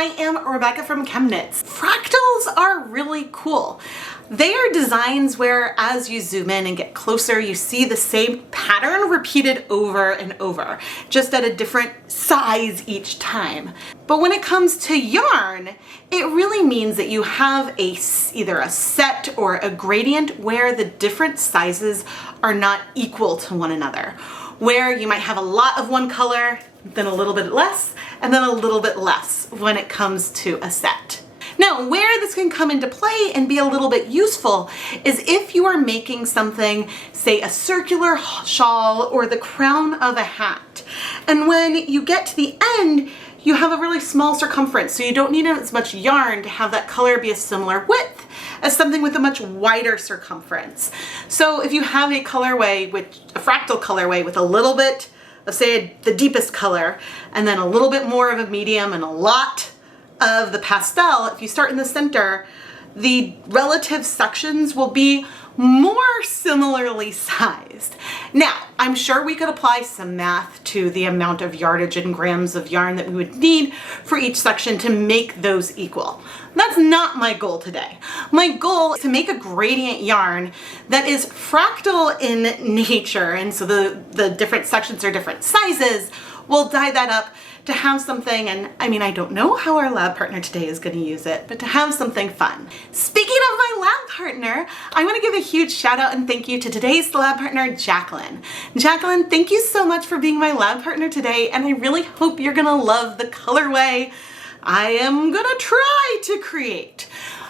I am Rebecca from ChemKnits. Fractals are really cool. They are designs where as you zoom in and get closer, you see the same pattern repeated over and over, just at a different size each time. But when it comes to yarn, it really means that you have either a set or a gradient where the different sizes are not equal to one another, where you might have a lot of one color, then a little bit less, and then a little bit less when it comes to a set. Now, where this can come into play and be a little bit useful is if you are making something, say a circular shawl or the crown of a hat. And when you get to the end, you have a really small circumference, so you don't need as much yarn to have that color be a similar width as something with a much wider circumference. So if you have a colorway, a fractal colorway with a little bit of, say, the deepest color, and then a little bit more of a medium and a lot of the pastel, if you start in the center, the relative sections will be more similarly sized. Now, I'm sure we could apply some math to the amount of yardage in grams of yarn that we would need for each section to make those equal. That's not my goal today. My goal is to make a gradient yarn that is fractal in nature, and so the different sections are different sizes. We'll dye that up to have something, and I mean, I don't know how our lab partner today is going to use it, but to have something fun. Speaking of my lab partner, I want to give a huge shout out and thank you to today's lab partner, Jacqueline. Jacqueline, thank you so much for being my lab partner today, and I really hope you're going to love the colorway I am going to try to create.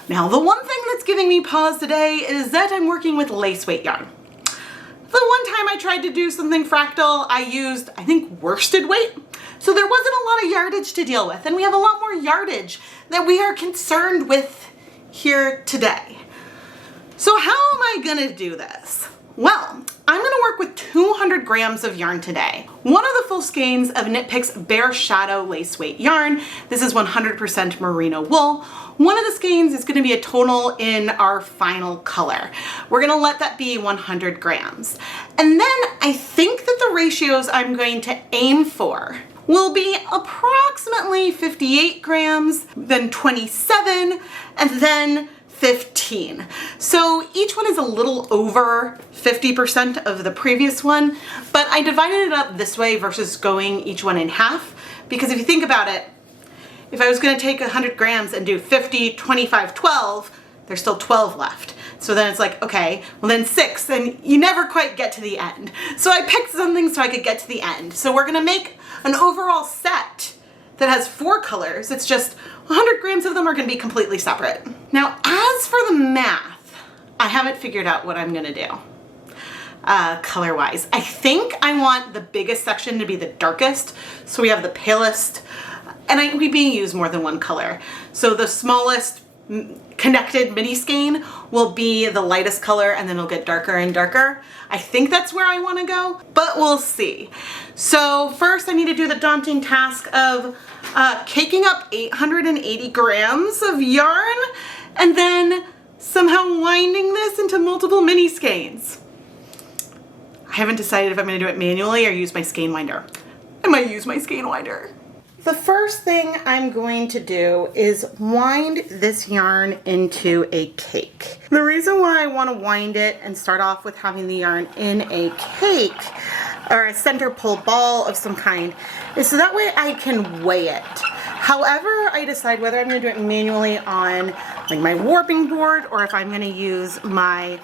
Now, the one thing that's giving me pause today is that I'm working with lace weight yarn. The one time I tried to do something fractal, I used, I think, worsted weight. So there wasn't a lot of yardage to deal with, and we have a lot more yardage that we are concerned with here today. So how am I gonna do this? Well, I'm gonna work with 200 grams of yarn today. One of the full skeins of Knit Picks Bare Shadow lace weight yarn. This is 100% merino wool. One of the skeins is gonna be a tonal in our final color. We're gonna let that be 100 grams. And then I think that the ratios I'm going to aim for will be approximately 58 grams, then 27, and then 15. So each one is a little over 50% of the previous one, but I divided it up this way versus going each one in half, because if you think about it, if I was going to take 100 grams and do 50, 25, 12, there's still 12 left. So then it's like, okay, well then 6, and you never quite get to the end. So I picked something so I could get to the end. So we're gonna make an overall set that has 4 colors. It's just 100 grams of them are gonna be completely separate. Now, as for the math, I haven't figured out what I'm gonna do color-wise. I think I want the biggest section to be the darkest, so we have the palest, and we may use more than one color. So the smallest connected mini skein will be the lightest color, and then it'll get darker and darker. I think that's where I want to go, but we'll see. So first I need to do the daunting task of caking up 880 grams of yarn and then somehow winding this into multiple mini skeins. I haven't decided if I'm going to do it manually or use my skein winder. I might use my skein winder. The first thing I'm going to do is wind this yarn into a cake. The reason why I want to wind it and start off with having the yarn in a cake or a center pull ball of some kind is so that way I can weigh it. However, I decide whether I'm going to do it manually on like my warping board or if I'm going to use my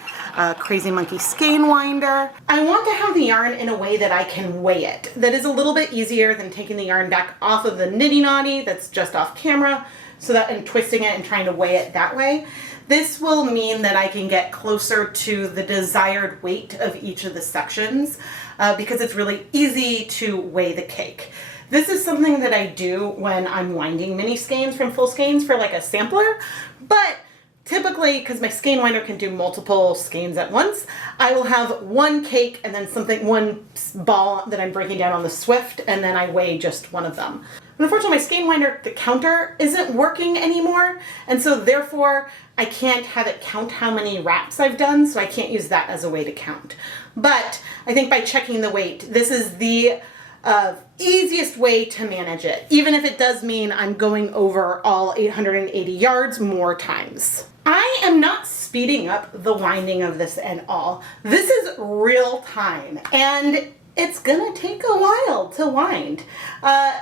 Crazy Monkey skein winder. I want to have the yarn in a way that I can weigh it. That is a little bit easier than taking the yarn back off of the nitty knotty that's just off camera, so that and twisting it and trying to weigh it that way. This will mean that I can get closer to the desired weight of each of the sections because it's really easy to weigh the cake. This is something that I do when I'm winding mini skeins from full skeins for like a sampler, but typically, because my skein winder can do multiple skeins at once, I will have one cake and then one ball that I'm breaking down on the Swift, and then I weigh just one of them. But unfortunately, my skein winder, the counter isn't working anymore, and so therefore I can't have it count how many wraps I've done, so I can't use that as a way to count. But I think by checking the weight, this is the of easiest way to manage it, even if it does mean I'm going over all 880 yards more times. I am not speeding up the winding of this at all. This is real time, and it's gonna take a while to wind.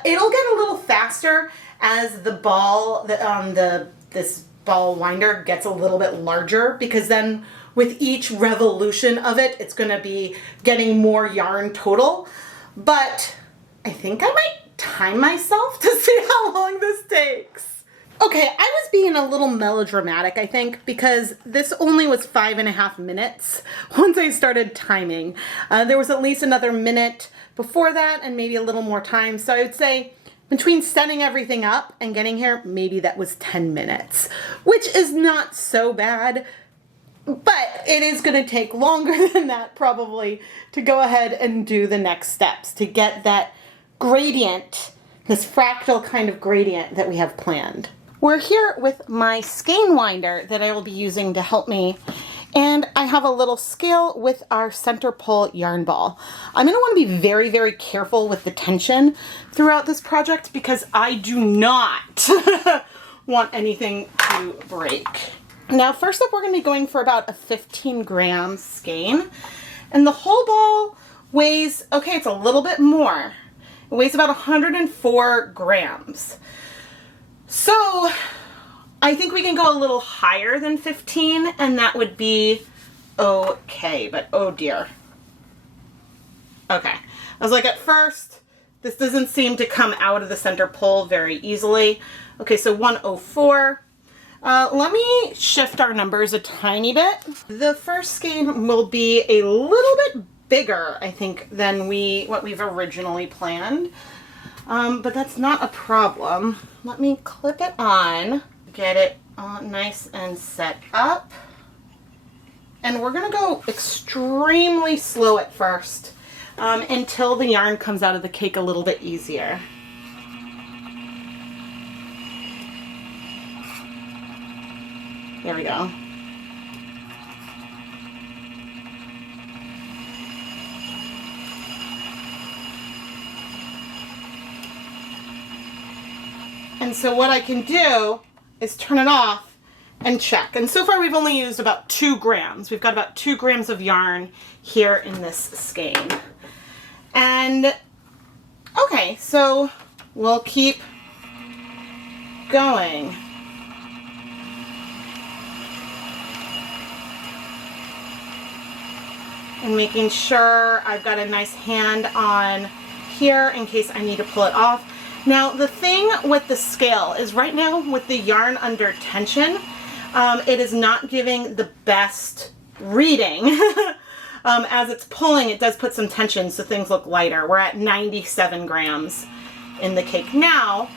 It'll get a little faster as the ball, this ball winder gets a little bit larger, because then with each revolution of it, it's gonna be getting more yarn total. But I think I might time myself to see how long this takes. Okay, I was being a little melodramatic, I think, because this only was 5.5 minutes once I started timing. There was at least another minute before that and maybe a little more time. So I would say between setting everything up and getting here, maybe that was 10 minutes, which is not so bad. But it is going to take longer than that probably to go ahead and do the next steps to get that gradient, this fractal kind of gradient that we have planned. We're here with my skein winder that I will be using to help me, and I have a little scale with our center pull yarn ball. I'm going to want to be very, very careful with the tension throughout this project because I do not want anything to break. Now, first up, we're going to be going for about a 15-gram skein. And the whole ball weighs, okay, it's a little bit more. It weighs about 104 grams. So I think we can go a little higher than 15, and that would be okay. But oh dear. Okay. I was like, at first, this doesn't seem to come out of the center pull very easily. Okay, so 104. Let me shift our numbers a tiny bit. The first skein will be a little bit bigger, I think, than what we've originally planned. But that's not a problem. Let me clip it on, get it nice and set up. And we're gonna go extremely slow at first until the yarn comes out of the cake a little bit easier. There we go. And so what I can do is turn it off and check. And so far we've only used about 2 grams. We've got about 2 grams of yarn here in this skein. And okay, so we'll keep going. And making sure I've got a nice hand on here in case I need to pull it off. Now the thing with the scale is right now with the yarn under tension, it is not giving the best reading. As it's pulling, it does put some tension so things look lighter. We're at 97 grams in the cake now,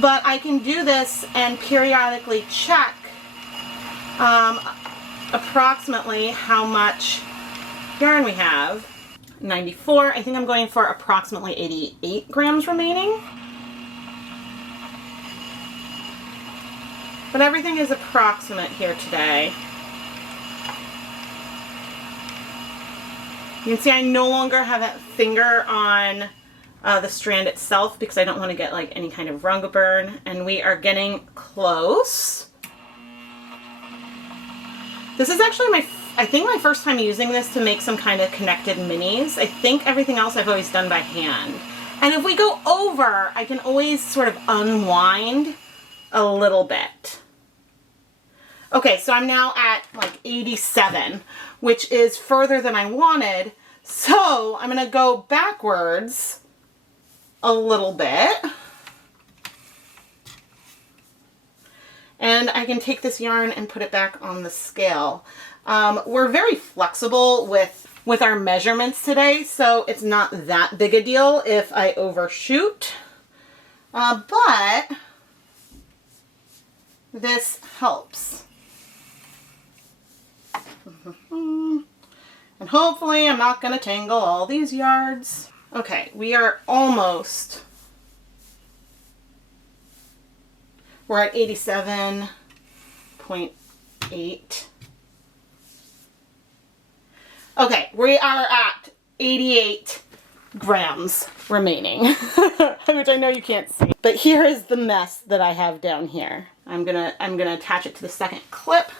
but I can do this and periodically check approximately how much yarn we have. 94. I think I'm going for approximately 88 grams remaining. But everything is approximate here today. You can see I no longer have that finger on the strand itself because I don't want to get like any kind of runga burn, and we are getting close. This is actually I think my first time using this to make some kind of connected minis. I think everything else I've always done by hand. And if we go over, I can always sort of unwind a little bit. Okay, so I'm now at like 87, which is further than I wanted. So I'm gonna go backwards a little bit. And I can take this yarn and put it back on the scale. We're very flexible with our measurements today, so it's not that big a deal if I overshoot. But this helps. And hopefully I'm not going to tangle all these yards. Okay, we are almost. We're at 87.8. Okay, we are at 88 grams remaining, which I know you can't see. But here is the mess that I have down here. I'm gonna attach it to the second clip.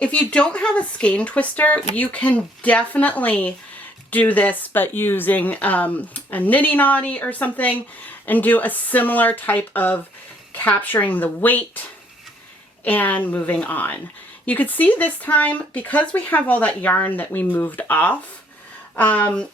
If you don't have a skein twister, you can definitely do this, but using a nitty knotty or something, and do a similar type of capturing the weight and moving on. You could see this time, because we have all that yarn that we moved off, I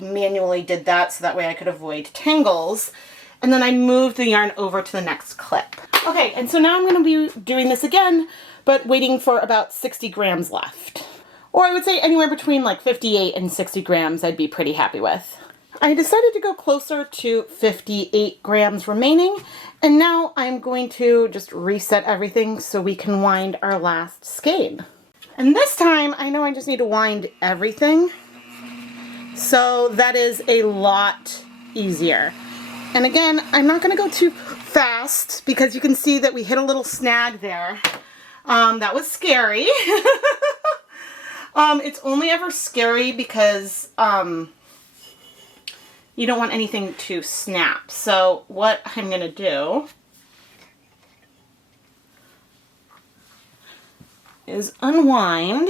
manually did that so that way I could avoid tangles. And then I moved the yarn over to the next clip. Okay, and so now I'm gonna be doing this again, but waiting for about 60 grams left. Or I would say anywhere between like 58 and 60 grams I'd be pretty happy with. I decided to go closer to 58 grams remaining, and now I'm going to just reset everything so we can wind our last skein. And this time, I know I just need to wind everything, so that is a lot easier. And again, I'm not going to go too fast because you can see that we hit a little snag there. That was scary. It's only ever scary because you don't want anything to snap. So what I'm going to do is unwind.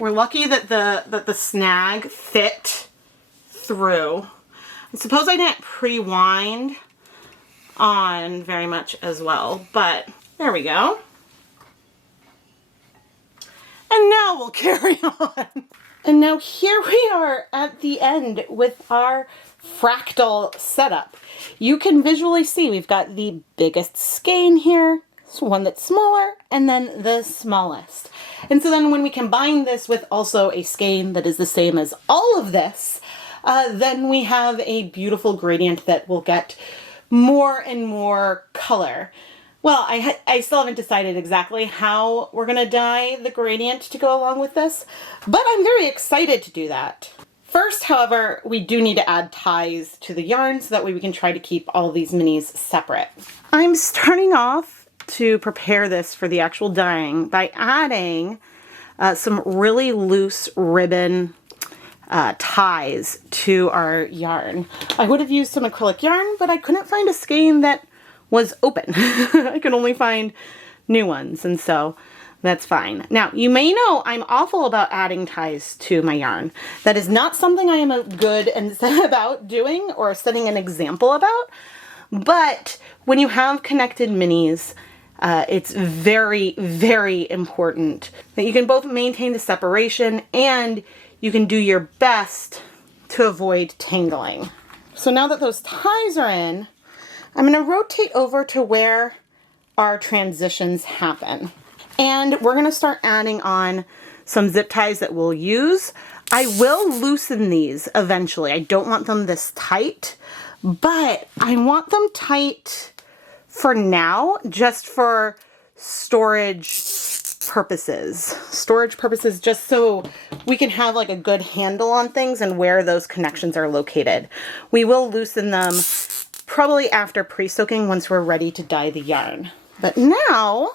We're lucky that the snag fit through. I suppose I didn't pre-wind on very much as well, but there we go. And now we'll carry on. And now here we are at the end with our fractal setup. You can visually see we've got the biggest skein here, one that's smaller, and then the smallest. And so then when we combine this with also a skein that is the same as all of this, then we have a beautiful gradient that will get more and more color. Well, I still haven't decided exactly how we're going to dye the gradient to go along with this, but I'm very excited to do that. First, however, we do need to add ties to the yarn so that way we can try to keep all these minis separate. I'm starting off to prepare this for the actual dyeing by adding some really loose ribbon ties to our yarn. I would have used some acrylic yarn, but I couldn't find a skein that was open. I could only find new ones, and so that's fine. Now, you may know I'm awful about adding ties to my yarn. That is not something I am good about doing or setting an example about, but when you have connected minis, it's very, very important that you can both maintain the separation and you can do your best to avoid tangling. So now that those ties are in, I'm going to rotate over to where our transitions happen. And we're going to start adding on some zip ties that we'll use. I will loosen these eventually. I don't want them this tight, but I want them tight for now, just for storage purposes. Storage purposes, just so we can have like a good handle on things and where those connections are located. We will loosen them probably after pre-soaking once we're ready to dye the yarn. But now,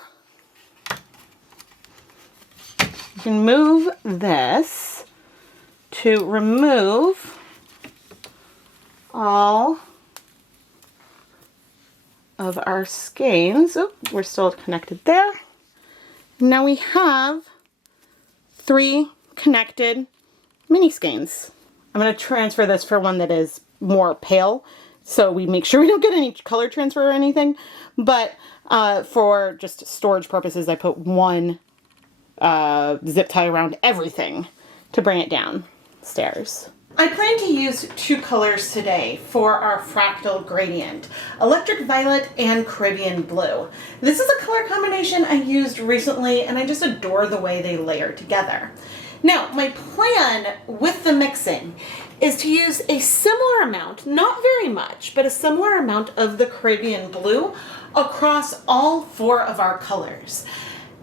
you can move this to remove all of our skeins. Oh, we're still connected there. Now we have 3 connected mini skeins. I'm going to transfer this for one that is more pale, so we make sure we don't get any color transfer or anything. But for just storage purposes, I put 1 zip tie around everything to bring it downstairs. I plan to use 2 colors today for our fractal gradient, electric violet and Caribbean blue. This is a color combination I used recently and I just adore the way they layer together. Now, my plan with the mixing is to use a similar amount, not very much, but a similar amount of the Caribbean blue across all 4 of our colors.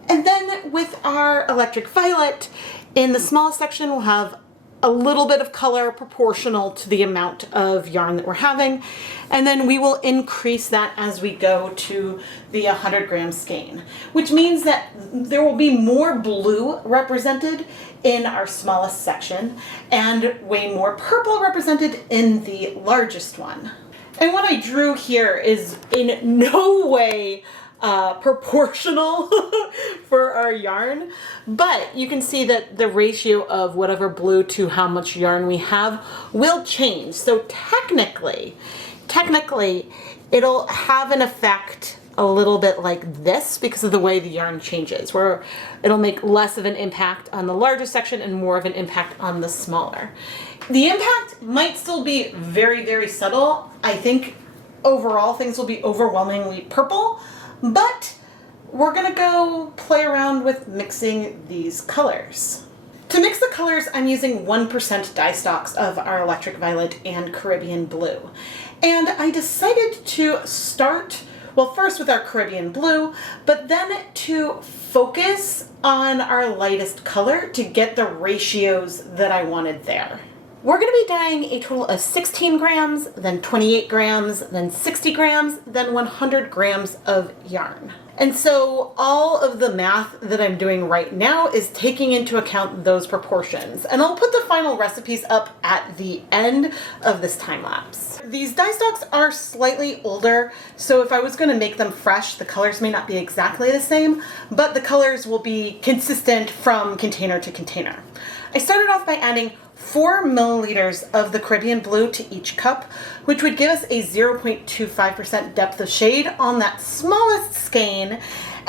And then with our electric violet, in the smallest section we'll have a little bit of color proportional to the amount of yarn that we're having. And then we will increase that as we go to the 100-gram skein, which means that there will be more blue represented in our smallest section and way more purple represented in the largest one. And what I drew here is in no way proportional for our yarn, but you can see that the ratio of whatever blue to how much yarn we have will change. So technically it'll have an effect a little bit like this because of the way the yarn changes, where it'll make less of an impact on the larger section and more of an impact on the smaller. The impact might still be very, very subtle. I think overall things will be overwhelmingly purple, but we're gonna go play around with mixing these colors. To mix the colors, I'm using 1% dye stocks of our electric violet and Caribbean blue. And I decided to start, well, first with our Caribbean blue, but then to focus on our lightest color to get the ratios that I wanted there. We're going to be dyeing a total of 16 grams, then 28 grams, then 60 grams, then 100 grams of yarn. And so all of the math that I'm doing right now is taking into account those proportions. And I'll put the final recipes up at the end of this time lapse. These dye stocks are slightly older, so if I was going to make them fresh, the colors may not be exactly the same, but the colors will be consistent from container to container. I started off by adding 4 milliliters of the Caribbean blue to each cup, which would give us a 0.25% depth of shade on that smallest skein,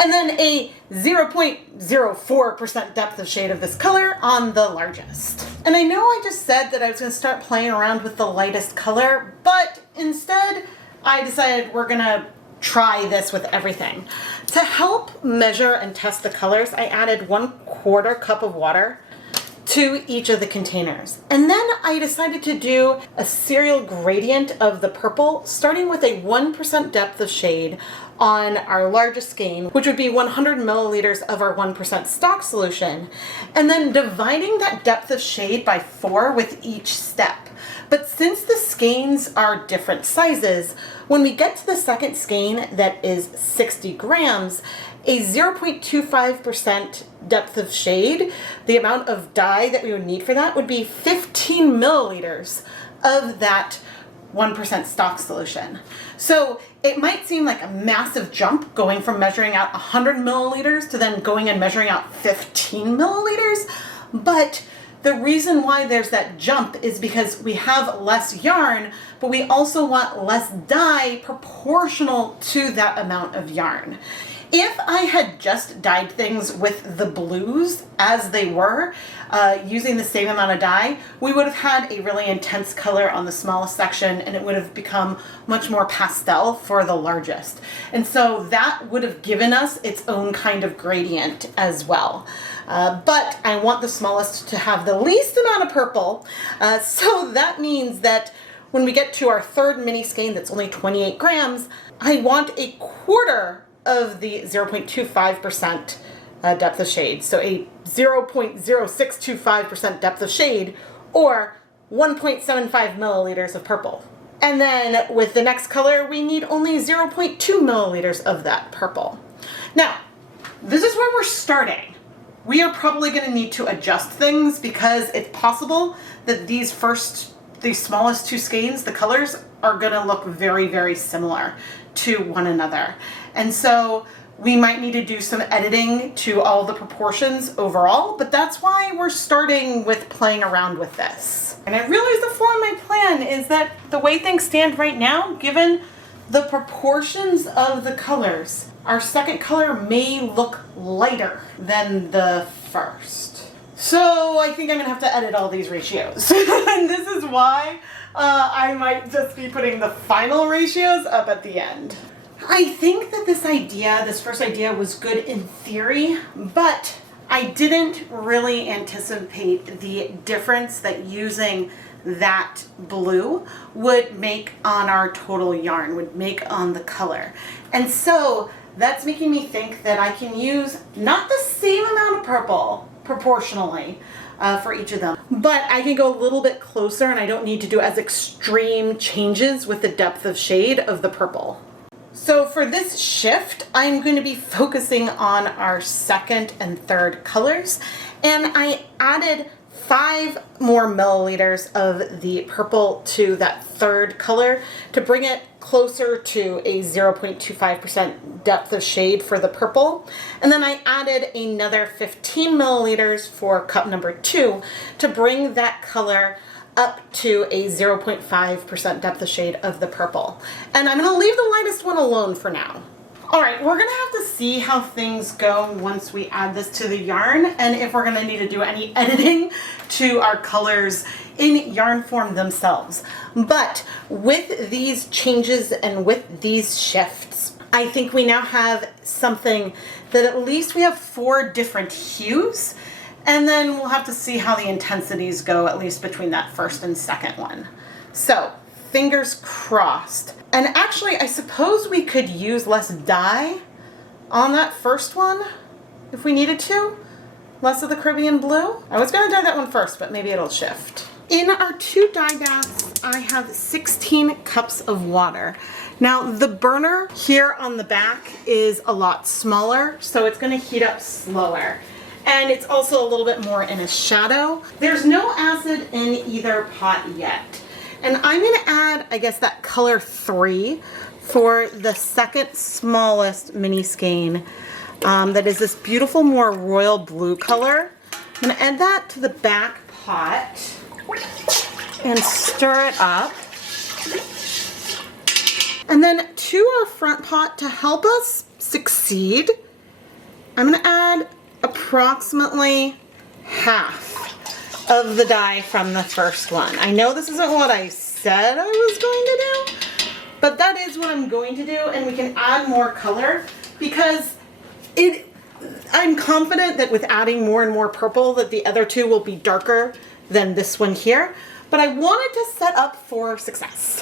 and then a 0.04% depth of shade of this color on the largest. And I know I just said that I was going to start playing around with the lightest color, but instead I decided we're going to try this with everything. To help measure and test the colors, I added 1/4 cup of water to each of the containers. And then I decided to do a serial gradient of the purple, starting with a 1% depth of shade on our largest skein, which would be 100 milliliters of our 1% stock solution, and then dividing that depth of shade by 4 with each step. But since the skeins are different sizes, when we get to the second skein that is 60 grams, a 0.25% depth of shade, the amount of dye that we would need for that would be 15 milliliters of that 1% stock solution. So it might seem like a massive jump going from measuring out 100 milliliters to then going and measuring out 15 milliliters, but the reason why there's that jump is because we have less yarn, but we also want less dye proportional to that amount of yarn. If I had just dyed things with the blues as they were, using the same amount of dye, we would have had a really intense color on the smallest section and it would have become much more pastel for the largest. And so that would have given us its own kind of gradient as well. But I want the smallest to have the least amount of purple, so that means that when we get to our third mini skein that's only 28 grams, I want a quarter of the 0.25% depth of shade. So a 0.0625% depth of shade, or 1.75 milliliters of purple. And then with the next color, we need only 0.2 milliliters of that purple. Now, this is where we're starting. We are probably going to need to adjust things because it's possible that these smallest two skeins, the colors are going to look very, very similar to one another. And so we might need to do some editing to all the proportions overall, but that's why we're starting with playing around with this. And I realize the flaw in my plan is that the way things stand right now, given the proportions of the colors, our second color may look lighter than the first. So I think I'm gonna have to edit all these ratios. And this is why I might just be putting the final ratios up at the end. I think that this first idea was good in theory, but I didn't really anticipate the difference that using that blue would make on our total yarn, would make on the color. And so that's making me think that I can use not the same amount of purple proportionally, for each of them. But I can go a little bit closer and I don't need to do as extreme changes with the depth of shade of the purple. So for this shift, I'm going to be focusing on our second and third colors. And I added 5 more milliliters of the purple to that third color to bring it closer to a 0.25% depth of shade for the purple. And then I added another 15 milliliters for cup number 2 to bring that color up to a 0.5% depth of shade of the purple. And I'm gonna leave the lightest one alone for now. All right, we're gonna have to see how things go once we add this to the yarn and if we're gonna need to do any editing to our colors in yarn form themselves. But with these changes and with these shifts, I think we now have something that at least we have 4 different hues, and then we'll have to see how the intensities go, at least between that first and second one. So, fingers crossed. And actually, I suppose we could use less dye on that first one if we needed to. Less of the Caribbean blue. I was gonna dye that one first, but maybe it'll shift. In our 2 dye baths, I have 16 cups of water. Now, the burner here on the back is a lot smaller, so it's gonna heat up slower. And it's also a little bit more in a shadow. There's no acid in either pot yet. And I'm gonna add, I guess, that color 3 for the second smallest mini skein. That is this beautiful, more royal blue color. I'm gonna add that to the back pot and stir it up. And then to our front pot, to help us succeed, I'm gonna add approximately half of the dye from the first one. I know this isn't what I said I was going to do, but that is what I'm going to do, and we can add more color because I'm confident that with adding more and more purple that the other 2 will be darker than this one here, but I wanted to set up for success.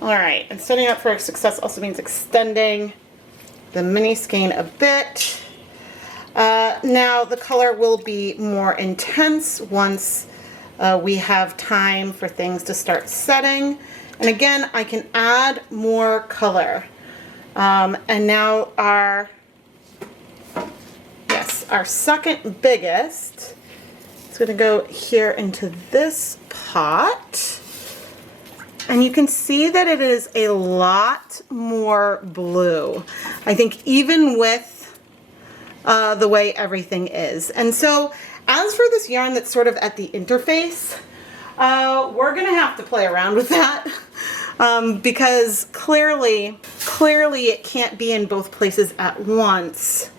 All right, and setting up for success also means extending the mini skein a bit. Now the color will be more intense once we have time for things to start setting. And again, I can add more color. And now our second biggest is going to go here into this pot. And you can see that it is a lot more blue. I think even with the way everything is. And so as for this yarn that's sort of at the interface, we're gonna have to play around with that because clearly it can't be in both places at once.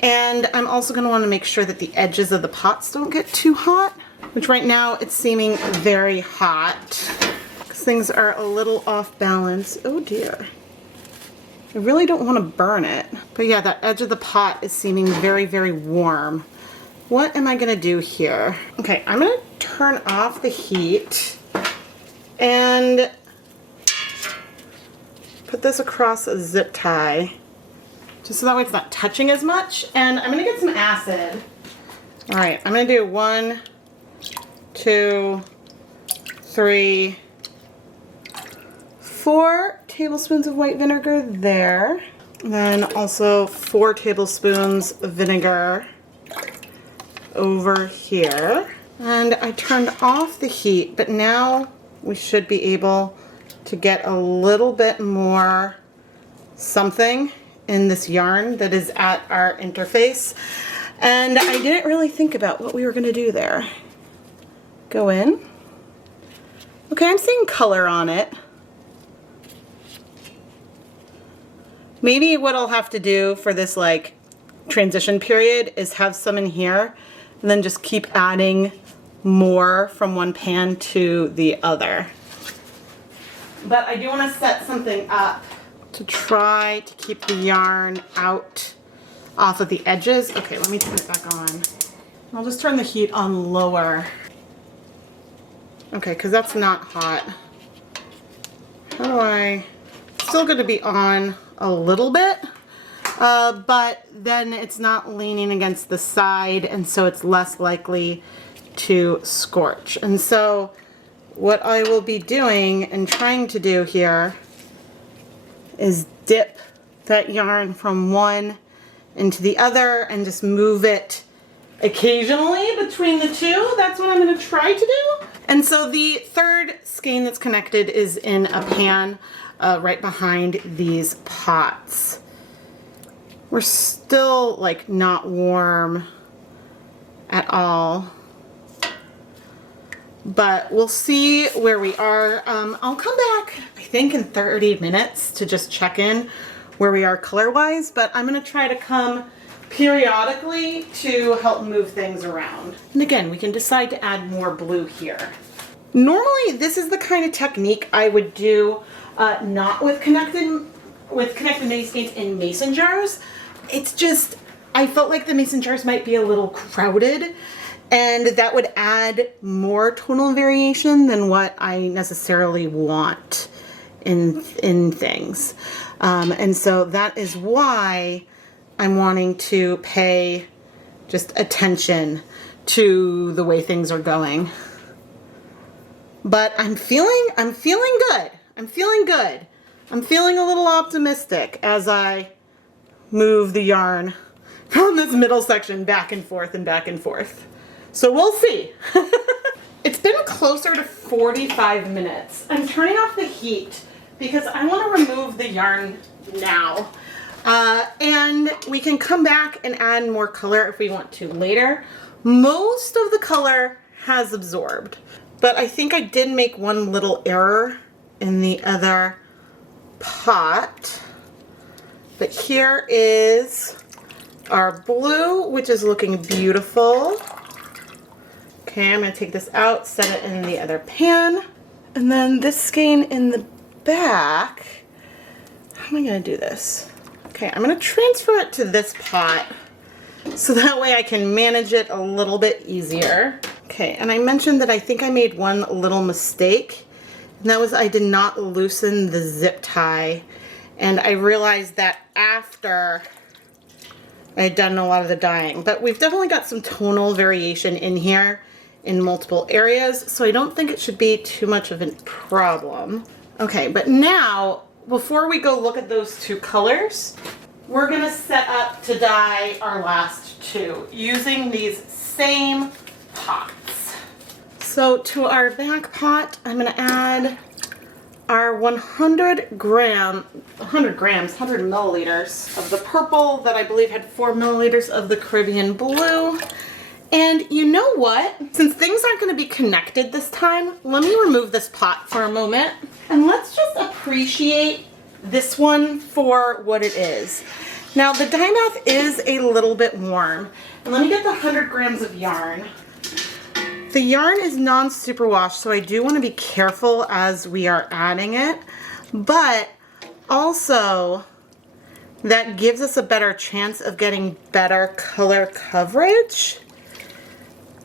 And I'm also gonna wanna make sure that the edges of the pots don't get too hot, which right now it's seeming very hot because things are a little off balance. Oh dear. I really don't want to burn it. But yeah, that edge of the pot is seeming very, very warm. What am I going to do here? Okay, I'm going to turn off the heat and put this across a zip tie just so that way it's not touching as much. And I'm going to get some acid. All right, I'm going to do 1, 2, 3, 4 tablespoons of white vinegar there. Then also 4 tablespoons of vinegar over here. And I turned off the heat, but now we should be able to get a little bit more something in this yarn that is at our interface. And I didn't really think about what we were gonna do there. Go in. Okay, I'm seeing color on it. Maybe what I'll have to do for this like transition period is have some in here and then just keep adding more from one pan to the other. But I do want to set something up to try to keep the yarn out off of the edges. Okay, let me turn it back on. I'll just turn the heat on lower. Okay, because that's not hot. How do I... Still going to be on a little bit, but then it's not leaning against the side, and so it's less likely to scorch. And so what I will be doing and trying to do here is dip that yarn from one into the other and just move it occasionally between the two. That's what I'm going to try to do. And so the third skein that's connected is in a pan right behind these pots. We're still like not warm at all, but we'll see where we are. I'll come back, I think, in 30 minutes to just check in where we are color-wise, but I'm gonna try to come periodically to help move things around. And again, we can decide to add more blue here. Normally, this is the kind of technique I would do not with connected mini skeins in mason jars. It's just, I felt like the mason jars might be a little crowded, and that would add more tonal variation than what I necessarily want in things. And so that is why I'm wanting to pay just attention to the way things are going. But I'm feeling good. I'm feeling good. I'm feeling a little optimistic as I move the yarn from this middle section back and forth and back and forth. So we'll see. It's been closer to 45 minutes. I'm turning off the heat because I want to remove the yarn now. And we can come back and add more color if we want to later. Most of the color has absorbed, but I think I did make one little error in the other pot. But here is our blue, which is looking beautiful. Okay, I'm gonna take this out, set it in the other pan. And then this skein in the back, how am I gonna do this? Okay, I'm gonna transfer it to this pot so that way I can manage it a little bit easier. Okay, and I mentioned that I think I made one little mistake, and that was I did not loosen the zip tie. And I realized that after I had done a lot of the dyeing. But we've definitely got some tonal variation in here in multiple areas, so I don't think it should be too much of a problem. Okay, but now, before we go look at those two colors, we're gonna set up to dye our last two using these same pots. So to our back pot, I'm gonna add our 100 milliliters of the purple that I believe had 4 milliliters of the Caribbean blue. And you know what? Since things aren't going to be connected this time, let me remove this pot for a moment. And let's just appreciate this one for what it is. Now the dye bath is a little bit warm. And let me get the 100 grams of yarn. The yarn is non-superwash, so I do want to be careful as we are adding it, but also that gives us a better chance of getting better color coverage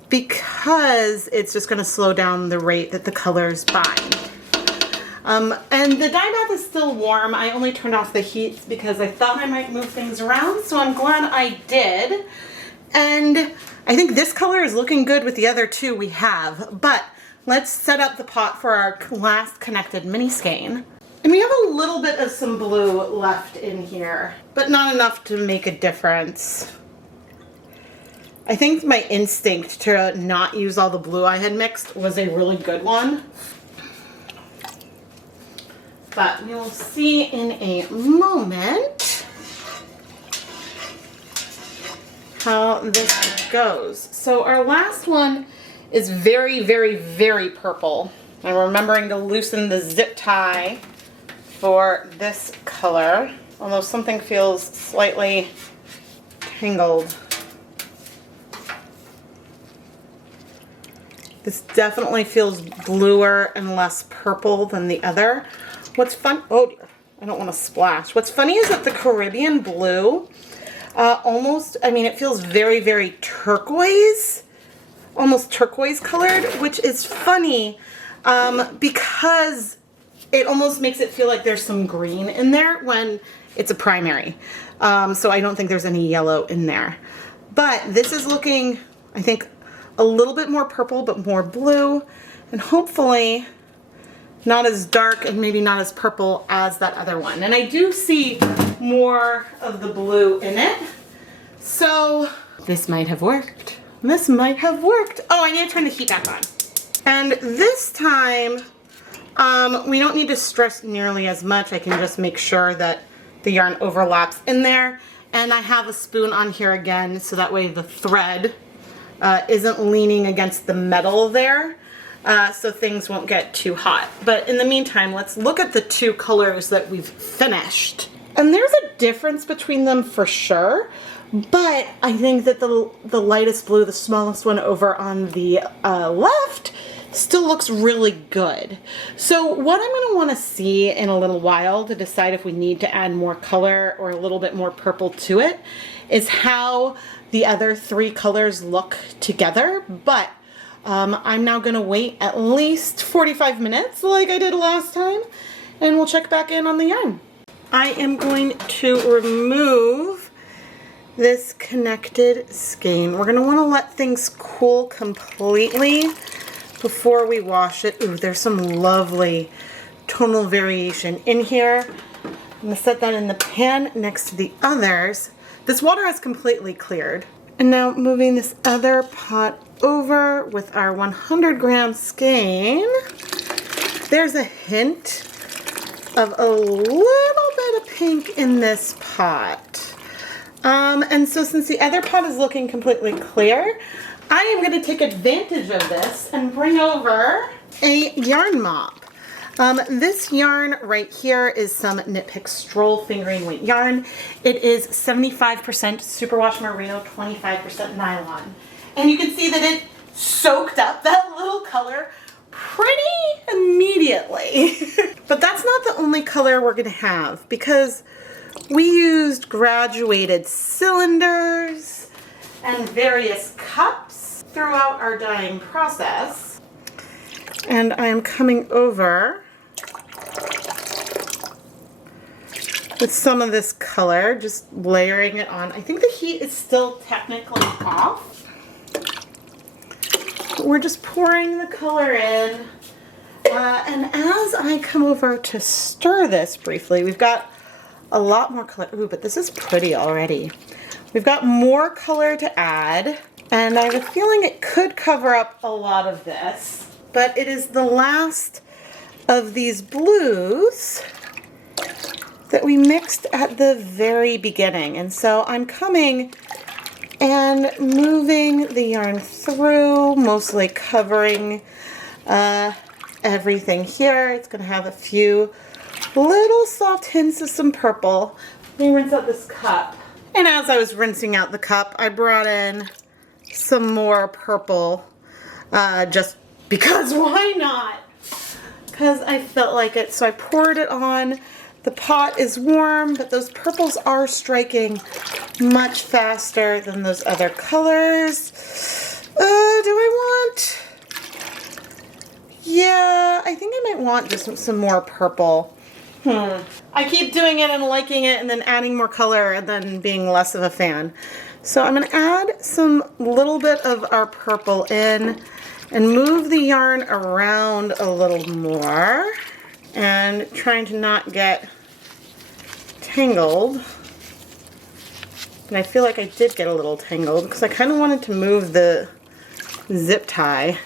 because it's just going to slow down the rate that the colors bind. And the dye bath is still warm. I only turned off the heat because I thought I might move things around, so I'm glad I did. And I think this color is looking good with the other two we have, but let's set up the pot for our last connected mini skein. And we have a little bit of some blue left in here, but not enough to make a difference. I think my instinct to not use all the blue I had mixed was a really good one. But you'll see in a moment how this goes. So our last one is very, very, very purple. I'm remembering to loosen the zip tie for this color, although something feels slightly tangled. This definitely feels bluer and less purple than the other. What's fun, oh dear, I don't want to splash. What's funny is that the Caribbean blue it feels very, very turquoise, almost turquoise colored, which is funny because it almost makes it feel like there's some green in there when it's a primary. So I don't think there's any yellow in there. But this is looking, I think, a little bit more purple, but more blue, and hopefully not as dark and maybe not as purple as that other one. And I do see more of the blue in it. So this might have worked. This might have worked. Oh, I need to turn the heat back on. And this time, we don't need to stress nearly as much. I can just make sure that the yarn overlaps in there. And I have a spoon on here again, so that way the thread isn't leaning against the metal there. So things won't get too hot. But in the meantime, let's look at the two colors that we've finished. And there's a difference between them for sure, but I think that the lightest blue, the smallest one over on the left, still looks really good. So what I'm going to want to see in a little while to decide if we need to add more color or a little bit more purple to it is how the other three colors look together. But I'm now going to wait at least 45 minutes like I did last time, and we'll check back in on the yarn. I am going to remove this connected skein. We're going to want to let things cool completely before we wash it. Ooh, there's some lovely tonal variation in here. I'm going to set that in the pan next to the others. This water has completely cleared. And now moving this other pot over with our 100-gram skein. There's a hint of a little bit of pink in this pot. And so since the other pot is looking completely clear, I am going to take advantage of this and bring over a yarn mop. This yarn right here is some Knit Pick Stroll fingering weight yarn. It is 75% superwash merino, 25% nylon. And you can see that it soaked up that little color pretty immediately. But that's not the only color we're going to have, because we used graduated cylinders and various cups throughout our dyeing process. And I am coming over with some of this color, just layering it on. I think the heat is still technically off. But we're just pouring the color in. And as I come over to stir this briefly, we've got a lot more color. Ooh, but this is pretty already. We've got more color to add, and I have a feeling it could cover up a lot of this, but it is the last of these blues that we mixed at the very beginning. And so I'm coming and moving the yarn through, mostly covering everything here. It's going to have a few little soft hints of some purple. Let me rinse out this cup. And as I was rinsing out the cup, I brought in some more purple, just because why not? Because I felt like it. So I poured it on. The pot is warm, but those purples are striking much faster than those other colors. Do I want? Yeah, I think I might want just some more purple. I keep doing it and liking it and then adding more color and then being less of a fan. So I'm going to add some little bit of our purple in and move the yarn around a little more and trying to not get tangled. And I feel like I did get a little tangled because I kind of wanted to move the zip tie.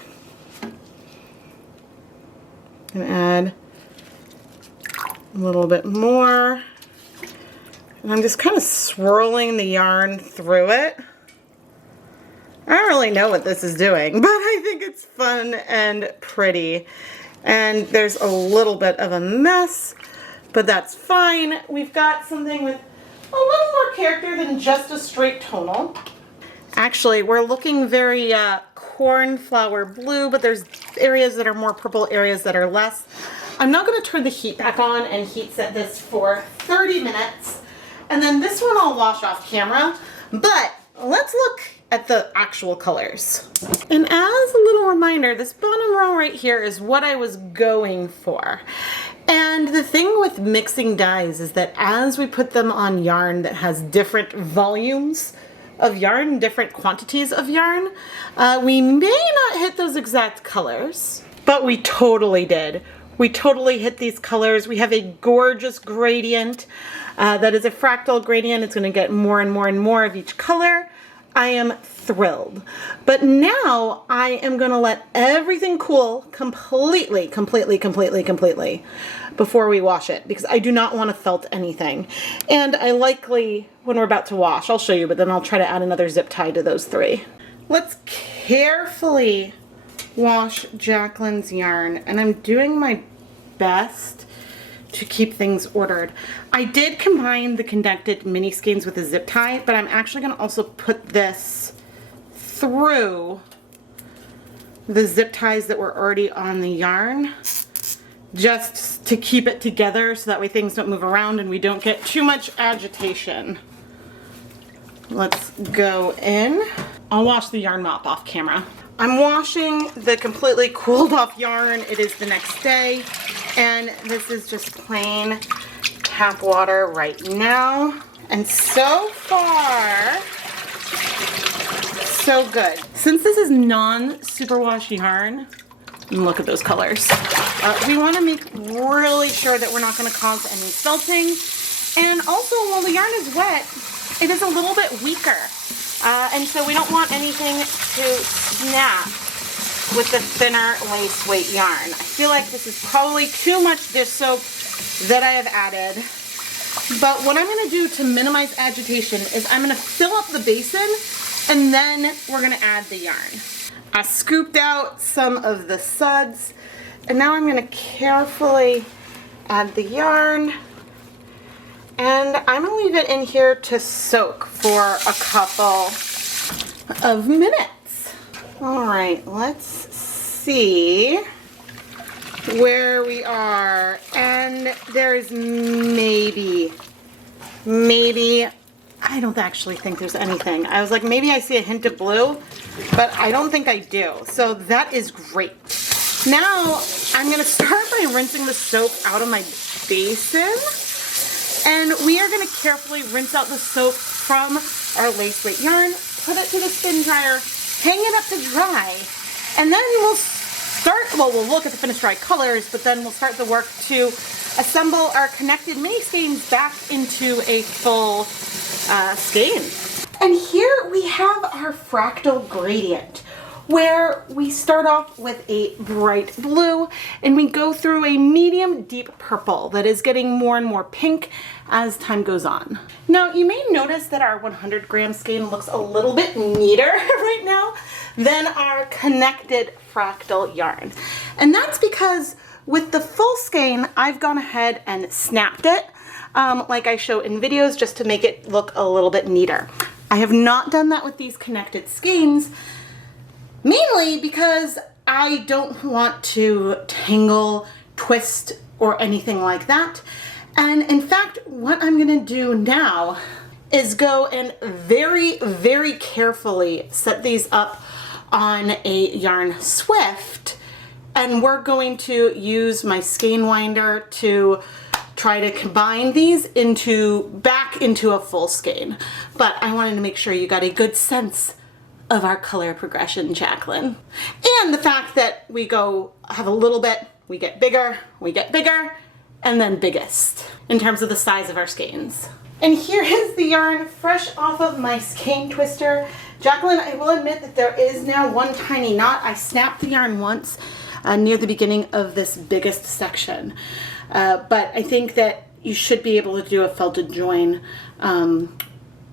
And add a little bit more. And I'm just kind of swirling the yarn through it. I don't really know what this is doing, but I think it's fun and pretty. And there's a little bit of a mess, but that's fine. We've got something with a little more character than just a straight tonal. Actually, we're looking very cornflower blue, but there's areas that are more purple, areas that are less. I'm now going to turn the heat back on and heat set this for 30 minutes. And then this one I'll wash off camera. But let's look at the actual colors. And as a little reminder, this bottom row right here is what I was going for. And the thing with mixing dyes is that as we put them on yarn that has different volumes of yarn, different quantities of yarn. We may not hit those exact colors, but we totally did. We totally hit these colors. We have a gorgeous gradient that is a fractal gradient. It's going to get more and more and more of each color. I am thrilled. But now I am going to let everything cool completely before we wash it, because I do not want to felt anything. And I likely, when we're about to wash, I'll show you, but then I'll try to add another zip tie to those three. Let's carefully wash Jacqueline's yarn, and I'm doing my best to keep things ordered. I did combine the connected mini skeins with a zip tie, but I'm actually going to also put this through the zip ties that were already on the yarn, just to keep it together so that way things don't move around and we don't get too much agitation. Let's go in. I'll wash the yarn mop off camera. I'm washing the completely cooled off yarn. It is the next day, and this is just plain tap water right now. And so far, so good. Since this is non-superwash yarn, and look at those colors. We want to make really sure that we're not going to cause any felting. And also, while the yarn is wet, it is a little bit weaker. And so we don't want anything to snap with the thinner lace weight yarn. I feel like this is probably too much dish soap that I have added. But what I'm going to do to minimize agitation is I'm going to fill up the basin, and then we're going to add the yarn. I scooped out some of the suds, and now I'm going to carefully add the yarn. And I'm going to leave it in here to soak for a couple of minutes. All right, let's see where we are. And there's maybe, I don't actually think there's anything. I was like, maybe I see a hint of blue, but I don't think I do. So that is great. Now I'm going to start by rinsing the soap out of my basin. And we are going to carefully rinse out the soap from our lace weight yarn, put it to the spin dryer, hang it up to dry, and then we'll start, well, we'll look at the finished dry colors, but then we'll start the work to assemble our connected mini skeins back into a full skein. And here we have our fractal gradient, where we start off with a bright blue and we go through a medium deep purple that is getting more and more pink as time goes on. Now you may notice that our 100 gram skein looks a little bit neater right now than our connected fractal yarn. And that's because with the full skein, I've gone ahead and snapped it like I show in videos, just to make it look a little bit neater. I have not done that with these connected skeins, mainly because I don't want to tangle, twist, or anything like that. And in fact, what I'm gonna do now is go and very carefully set these up on a yarn swift, and we're going to use my skein winder to try to combine these back into a full skein. But I wanted to make sure you got a good sense of our color progression, Jacqueline. And the fact that we have a little bit, we get bigger, and then biggest in terms of the size of our skeins. And here is the yarn fresh off of my skein twister. Jacqueline, I will admit that there is now one tiny knot. I snapped the yarn once near the beginning of this biggest section. But I think that you should be able to do a felted join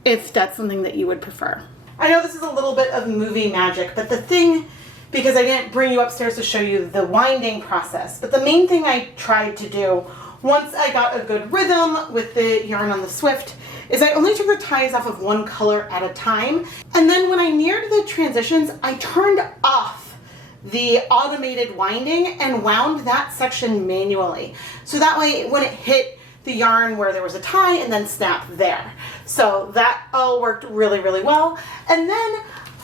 if that's something that you would prefer. I know this is a little bit of movie magic, but the thing, because I didn't bring you upstairs to show you the winding process, but the main thing I tried to do once I got a good rhythm with the yarn on the Swift is I only took the ties off of one color at a time. And then when I neared the transitions, I turned off the automated winding and wound that section manually. So that way when it hit the yarn where there was a tie and then snap there. So that all worked really well. And then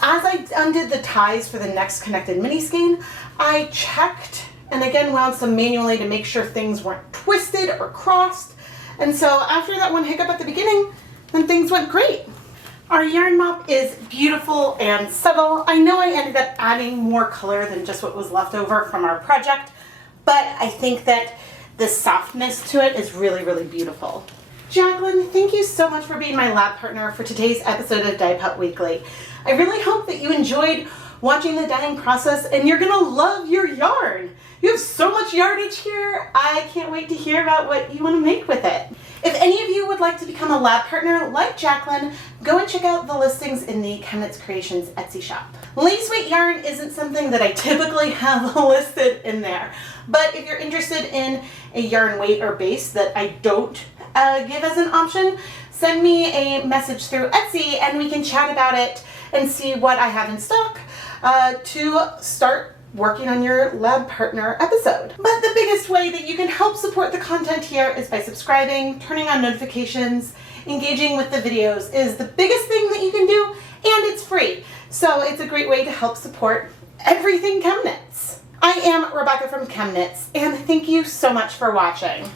as I undid the ties for the next connected mini skein, I checked and again wound some manually to make sure things weren't twisted or crossed. And so after that one hiccup at the beginning, then things went great. Our yarn mop is beautiful and subtle. I know I ended up adding more color than just what was left over from our project, but I think that the softness to it is really, really beautiful. Jacqueline, thank you so much for being my lab partner for today's episode of Dyepot Weekly. I really hope that you enjoyed watching the dyeing process and you're gonna love your yarn. You have so much yardage here. I can't wait to hear about what you want to make with it. If any of you would like to become a lab partner like Jacqueline, go and check out the listings in the ChemKnits Creations Etsy shop. Lace weight yarn isn't something that I typically have listed in there, but if you're interested in a yarn weight or base that I don't give as an option, send me a message through Etsy and we can chat about it and see what I have in stock to start working on your lab partner episode. But the biggest way that you can help support the content here is by subscribing, turning on notifications, engaging with the videos is the biggest thing that you can do, and it's free. So it's a great way to help support everything ChemKnits. I am Rebecca from ChemKnits, and thank you so much for watching.